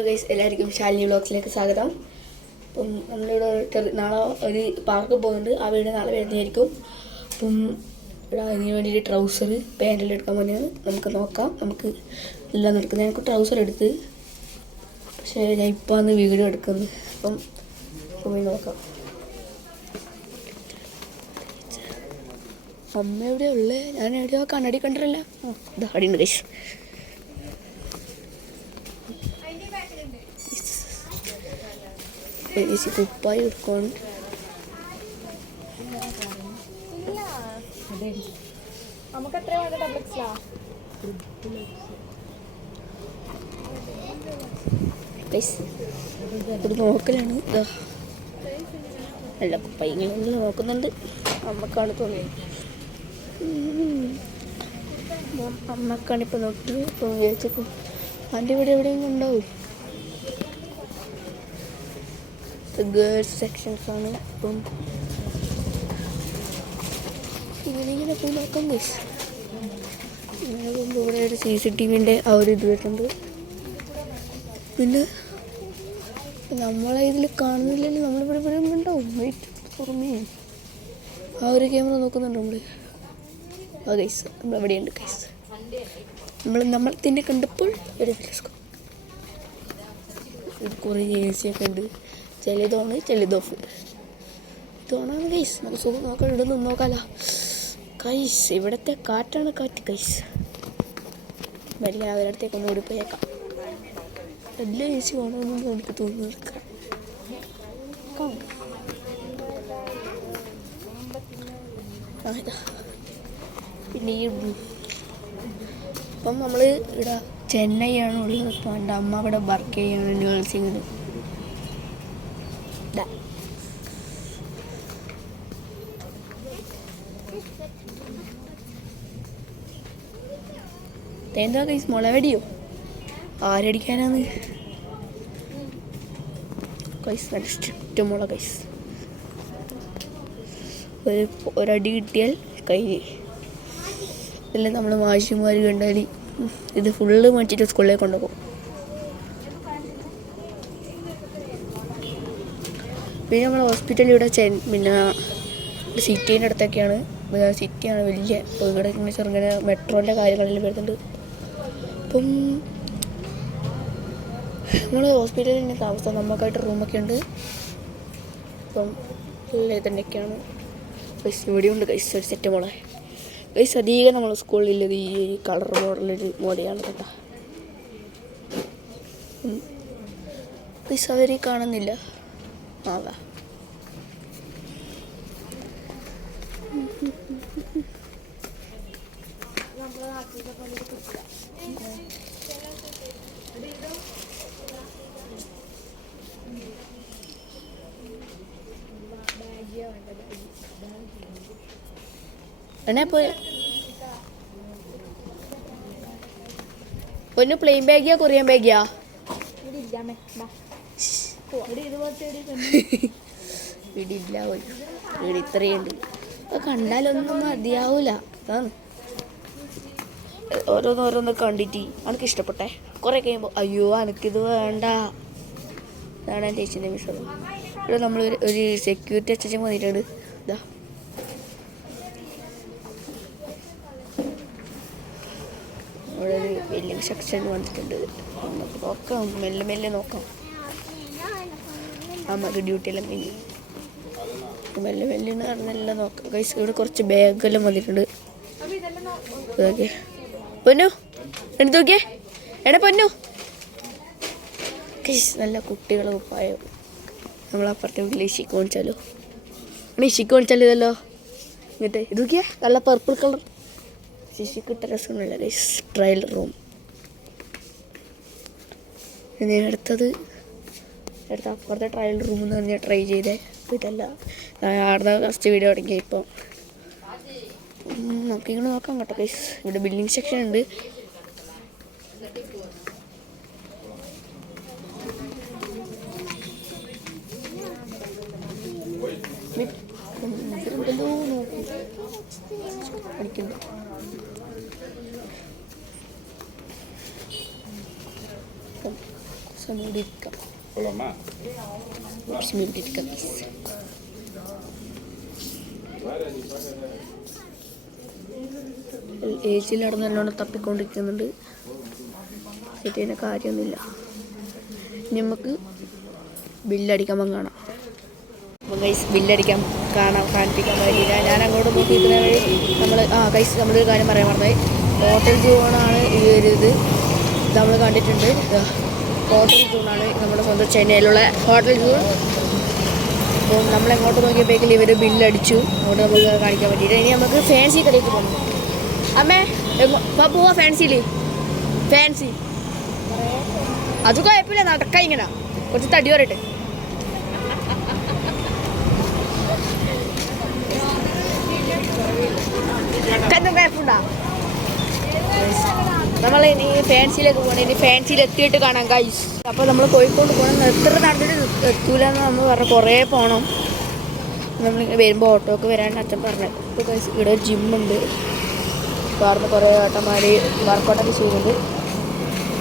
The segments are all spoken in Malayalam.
ഹലോ ഗൈസ്, എല്ലാവർക്കും ശാലിനി വ്ളോഗ്സിലേക്ക് സ്വാഗതം. അപ്പം നമ്മളിവിടെ നാളെ ഒരു പാർക്ക് പോകുന്നുണ്ട്. ആ വീട് നാളെ വരുന്നതായിരിക്കും. അപ്പം ഇവിടെ അതിന് വേണ്ടിയിട്ട് ട്രൗസർ പാൻറ്റെല്ലാം എടുക്കാൻ പോകുന്നത് നമുക്ക് നോക്കാം. നമുക്ക് എല്ലാം നടക്കുന്നത്. ഞങ്ങൾക്ക് ട്രൗസർ എടുത്ത്, പക്ഷേ ഞാൻ ഇപ്പോൾ ആണ് വീഡിയോ എടുക്കുന്നത്. അപ്പം പോയി നോക്കാം. അമ്മ എവിടെയാണ് ഉള്ളത്? ഞാൻ എവിടെയോ കണ്ണാടി കണ്ടിട്ടില്ല. ഇതാ അടിയുണ്ട് ഗൈസ്. കുപ്പായി എടുക്കണം. ഇത് നോക്കലാണ്. ഇതാ അല്ല, കുപ്പായി ഇങ്ങനെ നോക്കുന്നുണ്ട്. അമ്മക്കാണ് തോന്നിയത്. അമ്മക്കാണിപ്പോൾ നോക്കി. ഇപ്പം വിചാരിച്ചപ്പോൾ അതിൻ്റെ ഇവിടെ എവിടെയെങ്കിലും ഉണ്ടാവും. ഗേൾസ് സെക്ഷൻസ് ആണ്. അപ്പം ഇങ്ങനെ പോയി നോക്കാം ഗൈസ്. ഇങ്ങനെ പോകുമ്പോൾ ഇവിടെ ഒരു CCTVൻ്റെ ആ ഒരു ഇത് വരുന്നുണ്ട്. പിന്നെ നമ്മളെ ഇതിൽ കാണുന്നില്ലെങ്കിൽ നമ്മളിവിടെ ഇവിടെ ഉണ്ടാവും. വെയിറ്റ് പുറമേ ആ ഒരു ക്യാമറ നോക്കുന്നുണ്ട് നമ്മൾ. ആ ഗൈസ്, നമ്മളെവിടെയുണ്ട് ഗൈസ്. നമ്മൾ തന്നെ കണ്ടപ്പോൾ ഒരു ഇത് കുറേ AC ഒക്കെ ഉണ്ട്. ചിലതോണ് ചിലതോഫ്. ഇതോണാണ് ഗൈസ്. നല്ല സുഖം. നോക്കാം, ഇവിടെ നിന്ന് നോക്കാലോ ഗൈസ്. ഇവിടുത്തെ കാറ്റാണ് കാറ്റ് ഗൈസ്. വലിയ അവരടുത്തേക്ക് ഒന്ന് ഓടിപ്പോയേക്കാം. വലിയ AC ഓണമെന്ന് എനിക്ക് തോന്നുന്നു. പിന്നെ ഈ ഇപ്പം നമ്മൾ ഇവിടെ ചെന്നൈ ആണ് ഉള്ളത്. ഇപ്പം എൻ്റെ അമ്മ ഇവിടെ വർക്ക് ചെയ്യാണ് നേഴ്സിങ്ങിൽ. എന്താ കൈസ്, മുളവടിയോ? ആരടിക്കാനാണ് കൈസ്? നല്ല സ്ട്രിക്റ്റ് മുള കൈസ്. ഒരടി കിട്ടിയാൽ കഴിഞ്ഞ്. ഇതെല്ലാം നമ്മൾ മാഷിമാർ കണ്ടാൽ ഇത് ഫുള്ള് മേടിച്ചിട്ട് സ്കൂളിലേക്ക് കൊണ്ടുപോകും. പിന്നെ നമ്മൾ ഹോസ്പിറ്റലിൽ ഇവിടെ പിന്നെ സിറ്റീൻ്റെ അടുത്തൊക്കെയാണ്. സിറ്റിയാണ് വലിയ. അപ്പോൾ ഇവിടെ ഇങ്ങനെ ചെറുങ്ങനെ മെട്രോൻ്റെ കാര്യങ്ങളെല്ലാം വരുന്നുണ്ട്. അപ്പം നമ്മൾ ഹോസ്പിറ്റലിൽ തന്നെ താമസം. നമുക്കായിട്ട് റൂമൊക്കെ ഉണ്ട്. അപ്പം നല്ല ഇതന്നെയൊക്കെയാണ് ഗൈസ്. ഇവിടെയുണ്ട് ഗൈസ് ഒരു സെറ്റ് മോളെ ഗൈസ്. അധികം നമ്മൾ സ്കൂളിലുള്ളത് ഈ കളർ മോഡലൊരു മോഡലാണ് കേട്ടോ ഗൈസ്. അവർ കാണുന്നില്ല. ആവാ എന്നാ പൊന്നു പ്ലെയിൻ ബാഗിയാ കൊറിയൻ ബാഗിയാ? വീടില്ല, വീട് ഇത്രയുണ്ട്. കണ്ടാലൊന്നും മതിയാവൂല. അതാണ് ഓരോന്നോരോന്ന് കണ്ടിട്ട് എനിക്ക് ഇഷ്ടപ്പെട്ടെ. കുറേ കഴിയുമ്പോൾ അയ്യോ എനിക്കിത് വേണ്ട. ഇതാണ് എൻ്റെ ചേച്ചിൻ്റെ മിസ്സത്. ഇവിടെ നമ്മൾ ഒരു സെക്യൂരിറ്റി അച്ഛൻ വന്നിട്ടുണ്ട്. ഇതാ ഇവിടെ ഒരു വലിയ സെക്ഷൻ വന്നിട്ടുണ്ട്. നമുക്ക് നോക്കാം, മെല്ലെ മെല്ലെ നോക്കാം. നമുക്ക് ഡ്യൂട്ടിയെല്ലാം കഴിഞ്ഞ് മെല്ലെ മെല്ലെ നടന്നെല്ലാം നോക്കാം ഗൈസ്. ഇവിടെ കുറച്ച് ബാഗെല്ലാം വന്നിട്ടുണ്ട്. ഓക്കെ പൊന്നു എടുത്ത് നോക്കിയേ. എടാ പൊന്നു ഗൈസ്, നല്ല കുട്ടികളെ കുപ്പായോ. നമ്മളപ്പുറത്തെ വീട്ടിൽ ഇഷിക്ക് കാണിച്ചാലോ? ഇഷിക്ക് കാണിച്ചാലോ? ഇതല്ലോ ഇങ്ങനത്തെ ഇത് നോക്കിയേ, നല്ല പർപ്പിൾ കളർ. ശിശിക്ക് ഇട്ട രസമൊന്നുമില്ല ഗൈസ്. Trial room. ഇനി അടുത്ത അപ്പുറത്തെ ട്രയൽ റൂം എന്ന് പറഞ്ഞാൽ ട്രൈ ചെയ്തേ. അപ്പോൾ ഇതല്ല, ആടുന്ന ഫസ്റ്റ് വീഡിയോ തുടങ്ങി. ഇപ്പോൾ നമുക്കിങ്ങനെ നോക്കാം കേട്ടോ ഗൈസ്. ഇവിടെ ബിൽഡിംഗ് സെക്ഷൻ ഉണ്ട്. അടിക്കുന്നു. സമയം ഇവിടെ ഇരിക്കാം. കുറച്ച് മിനിറ്റ് ഇരിക്കാം. ഏച്ചിൽ നടന്ന് നല്ലോണം തപ്പിക്കൊണ്ടിരിക്കുന്നുണ്ട്. സെറ്റിൻ്റെ കാര്യമൊന്നുമില്ല. ഇനി നമുക്ക് ബില്ലടിക്കാൻ കാണാം. അപ്പം ഗൈസ് ബില്ലടിക്കാൻ കാണിപ്പിക്കാൻ പറ്റില്ല. ഞാൻ അങ്ങോട്ട് നോക്കി ഇത്ര വഴി ഗൈസ് നമ്മളൊരു കാര്യം പറയാൻ പറഞ്ഞത്, ഹോട്ടൽ ജൂണാണ് ഈ ഒരു ഇത് നമ്മൾ കണ്ടിട്ടുണ്ട്. ഹോട്ടൽ ജൂണാണ് നമ്മുടെ സ്വന്തം ചെന്നൈയിലുള്ള ഹോട്ടൽ ജൂൺ. അപ്പം നമ്മൾ എങ്ങോട്ട് നോക്കിയപ്പോഴേക്കും ഇവർ ബില്ലടിച്ചു. അങ്ങോട്ട് നമുക്ക് കാണിക്കാൻ പറ്റിയില്ല. ഇനി നമുക്ക് ഫാൻസി കടയിലേക്ക് പോകണം. അമ്മേ പോവാ ഫാൻസിയിൽ. ഫാൻസി അത് കുഴപ്പമില്ല, നടക്കാം. ഇങ്ങനെ കുറച്ച് തടി വരട്ടെ. എന്തും കുഴപ്പമുണ്ടാ. നമ്മൾ ഇനി ഫാൻസിയിലേക്ക് പോകണം. ഇനി ഫാൻസിയിൽ എത്തിയിട്ട് കാണാം ഗൈസ്. അപ്പോൾ നമ്മൾ കോഴിക്കോട് പോകണം. എത്ര നടന്നിട്ട് എത്തൂല എന്ന് നമ്മൾ പറഞ്ഞു. കുറേ പോകണം. നമ്മളിങ്ങനെ വരുമ്പോൾ ഓട്ടോക്ക് വരാണ്ട് അച്ഛൻ പറഞ്ഞത്. ഇപ്പോൾ ഗൈസ് ഇവിടെ ഒരു ജിമ്മുണ്ട്. കാരണം കുറേ ഏട്ടന്മാർ വർക്കൗട്ടൊക്കെ ചെയ്യുന്നുണ്ട്.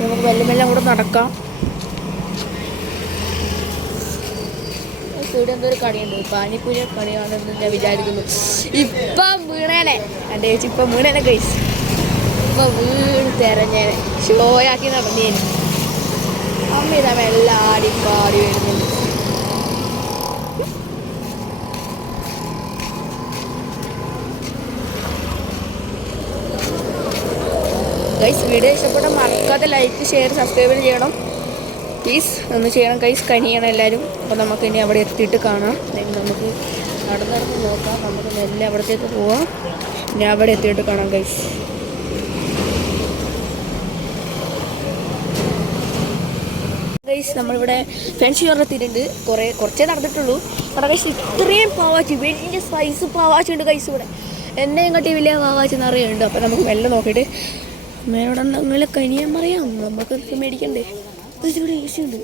നമുക്ക് മെല്ലെ മെല്ലെ അങ്ങോട്ട് നടക്കാം. ഇവിടെ എന്തോ ഒരു കടയുണ്ട്, പാനിപ്പൂരി കടയാണെന്ന് ഞാൻ വിചാരിക്കുന്നു. ഇപ്പം വീണേനെ എൻ്റെ ചേച്ചി, ഇപ്പം വീണേനെ ഗൈസ്. ഇപ്പം വീണ് തെരഞ്ഞേനെ ഷോയാക്കി നടന്നേനെ. അമ്മ ഇതാ മെല്ലെ ആടി പാടി വരുന്നുണ്ട്. ഗൈസ് വീഡിയോ ഇഷ്ടപ്പെട്ട മറക്കാതെ ലൈക്ക്, ഷെയർ, സബ്സ്ക്രൈബ് ചെയ്യണം പ്ലീസ്. ഒന്ന് ചെയ്യണം ഗൈസ്, കനിയണം എല്ലാവരും. അപ്പോൾ നമുക്ക് ഇനി അവിടെ എത്തിയിട്ട് കാണാം. നമുക്ക് നടന്ന് നോക്കാം. നമുക്ക് മെല്ലെ അവിടത്തേക്ക് പോവാം. ഇനി അവിടെ എത്തിയിട്ട് കാണാം ഗൈസ്. ഗൈസ് നമ്മളിവിടെ ഫാൻസി എത്തിയിട്ടുണ്ട്. കുറച്ചേ നടന്നിട്ടുള്ളൂ. അവിടെ ഗൈസ് ഇത്രയും പാവാച്ചി, വലിയ സൈസ് പാവാച്ചി ഉണ്ട് ഗൈസ് ഇവിടെ. എന്നെയും കാട്ടി വലിയ പാവാച്ചി നിറയുണ്ട്. അപ്പോൾ നമുക്ക് മെല്ലെ നോക്കിയിട്ട് മേലോടെ അങ്ങനെ കനിയാൻ പറയാം. നമുക്ക് മേടിക്കണ്ടേ. ഇവിടെ ഈസി ഉണ്ട്.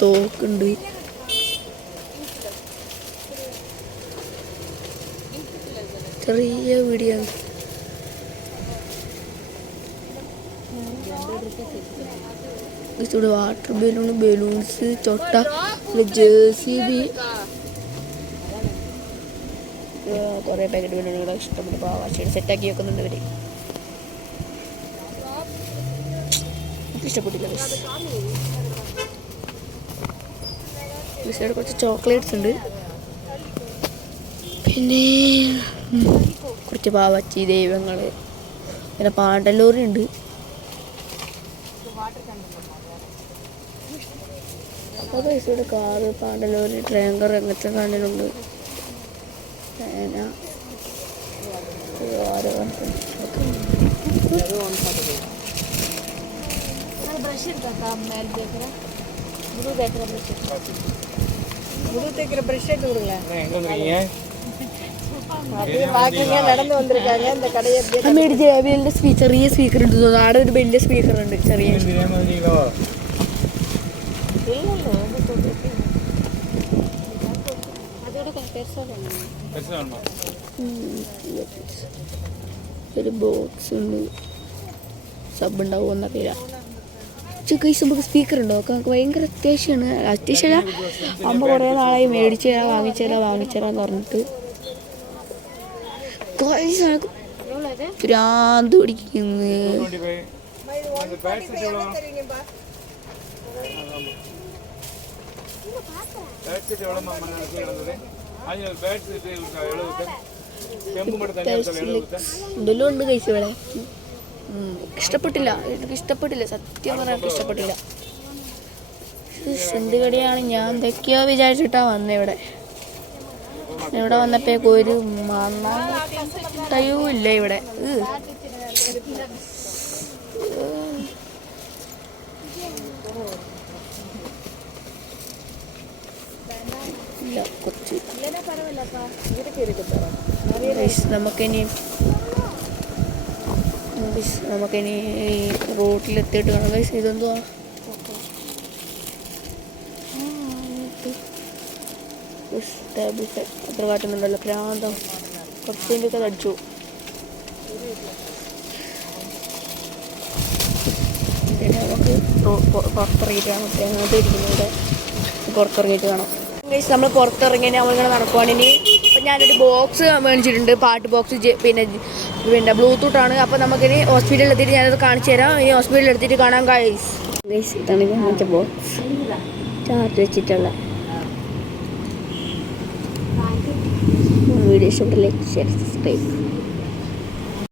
തോക്കുണ്ട്. ചെറിയ വീഡിയോ. ഇവിടെ വാട്ടർ ബലൂൺ, ബലൂൺസ്, ചൊട്ട, JCB, കുറേ പാക്കറ്റ് ബലൂണുകൾ ഇഷ്ടപ്പെട്ട പാവാശയുടെ സെറ്റാക്കി വെക്കുന്നുണ്ട് ഇവർ. ഇഷ്ടപ്പെട്ടില്ല. കുറച്ച് ചോക്ലേറ്റ്സ് ഉണ്ട്. പിന്നെ കുറച്ച് പാവാച്ചി ദൈവങ്ങൾ, പിന്നെ പാണ്ടല്ലൂറി ഉണ്ട്. അപ്പോൾ പൈസയുടെ കാറ്, പാണ്ടലോറി, ട്രാങ്കർ അങ്ങനത്തെ സാധനങ്ങളുണ്ട്. ചെറിയ സ്പീക്കർ ഉണ്ട്. ആടെ ഒരു വലിയ സ്പീക്കർ ഉണ്ട്. ചെറിയ ഒരു ബോക്സ് ഉണ്ട്. സബ് ഉണ്ടാവും എന്നറിയില്ല. കൈസ് നമുക്ക് സ്പീക്കർ ഉണ്ടോ? നമുക്ക് ഭയങ്കര അത്യാവശ്യമാണ്. അത്യാവശ്യമല്ല, അമ്മ കുറേ നാളായി മേടിച്ചു തരാം, വാങ്ങിച്ചുതരാന്ന് പറഞ്ഞിട്ട്. ഭ്രാന്ത് പിടിക്കുന്നു. ഇതെല്ലാം ഉണ്ട് കഴിച്ചു ഇവിടെ. ഇഷ്ടപ്പെട്ടില്ല, എനിക്ക് ഇഷ്ടപ്പെട്ടില്ല. സത്യം പറഞ്ഞാൽ എനിക്ക് ഇഷ്ടപ്പെട്ടില്ല. എന്ത് കടിയാണ്, ഞാൻ എന്തൊക്കെയോ വിചാരിച്ചിട്ടാ വന്നത് ഇവിടെ. ഇവിടെ വന്നപ്പോഴേക്കും ഒരു മണ്ണയും ഇല്ല ഇവിടെ. ഇല്ല, കുറച്ച് നമുക്കിനി റോട്ടിലെത്തിയിട്ട് കാണാം. ഗൈസ് ഇതെന്തുവാ? ടേബിൾ ഫാൻ അത്ര കാട്ടുന്നുണ്ടല്ലോ, പ്രാന്തം. കുറച്ചതിൻ്റെ ഒക്കെ അടിച്ചു. പിന്നെ നമുക്ക് പുറത്തിറങ്ങിയിട്ട് കാണാം. അങ്ങനത്തെ ഇരിക്കുന്നു ഇവിടെ. പുറത്തിറങ്ങിയിട്ട് കാണാം. നമ്മൾ പുറത്തിറങ്ങി നമ്മളിങ്ങനെ നടക്കുവാണ്. ഇനി ഇപ്പം ഞാനൊരു ബോക്സ് മേടിച്ചിട്ടുണ്ട്, പാട്ട് ബോക്സ്. പിന്നെ ബ്ലൂടൂത്താണ്. അപ്പോൾ നമുക്കിനി ഹോസ്പിറ്റലിൽ എത്തിയിട്ട് ഞാനത് കാണിച്ചു തരാം. ഇനി ഹോസ്പിറ്റലിൽ എടുത്തിട്ട് കാണാം ഗൈസ്. ഇതാണ് അങ്ങനത്തെ ബോക്സ്, ചാർജ് വെച്ചിട്ടുള്ള. വീഡിയോ ഇഷ്ടപ്പെട്ടില്ലേ, ഷെയർ, സബ്സ്ക്രൈബ്.